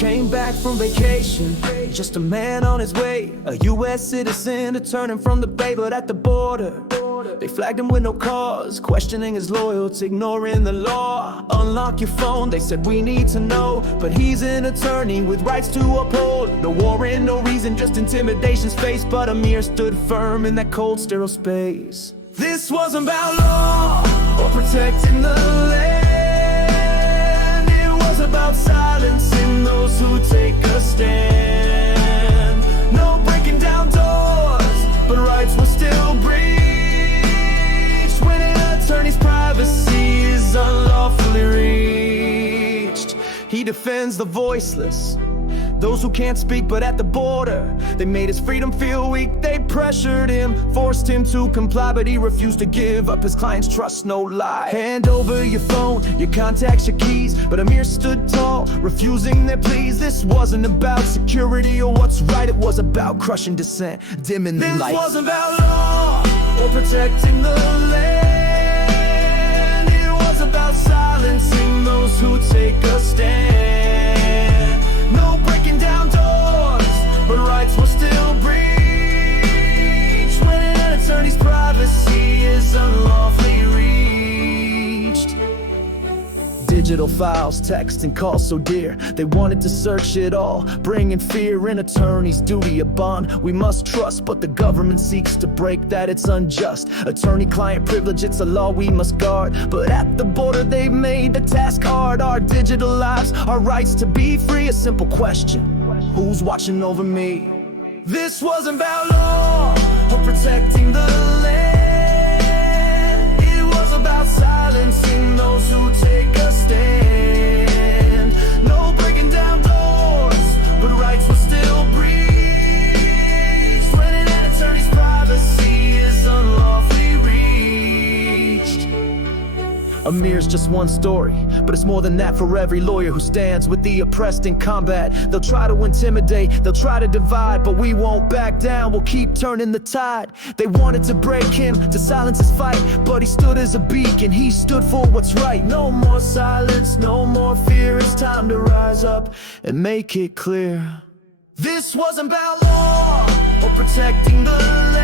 came back from vacation, just a man on his way, a U.S. citizen returning from the bay. But at the border, they flagged him with no cause, questioning his loyalty, ignoring the law. Unlock your phone, they said we need to know, but he's an attorney with rights to uphold. No warrant, no reason, just intimidation's face. But Amir stood firm in that cold, sterile space. This wasn't about law or protecting the land. It was about silencing those who take a stand. No breaking down doors, but rights were still breached when an attorney's privacy is unlawfully reached. He defends the voiceless, those who can't speak. But at the border, they made his freedom feel weak. They pressured him, forced him to comply, but he refused to give up his client's trust, no lie. Hand over your phone, your contacts, your keys. But Amir stood tall, refusing their pleas. This wasn't about security or what's right, it was about crushing dissent, dimming the light. This wasn't about law or protecting the land. It was about silencing those who take a stand. No breaking down doors, but rights were still breached when an attorney's privacy is unlawfully reached. Digital files, text, and calls so dear, they wanted to search it all, bringing fear. An attorney's duty, a bond we must trust, but the government seeks to break that. It's unjust. Attorney-client privilege, it's a law we must guard, but at the border they've made the task hard. Our digital lives, our rights to be free. A simple question: who's watching over me? This wasn't about law or protecting the land. It was about silencing those who take a stand. No breaking down doors, but rights were still breached when an attorney's privacy is unlawfully reached. Amir's just one story, but it's more than that for every lawyer who stands with the oppressed in combat. They'll try to intimidate, they'll try to divide, but we won't back down, we'll keep turning the tide. They wanted to break him, to silence his fight, but he stood as a beacon, he stood for what's right. No more silence, no more fear, it's time to rise up and make it clear. This wasn't about law or protecting the land.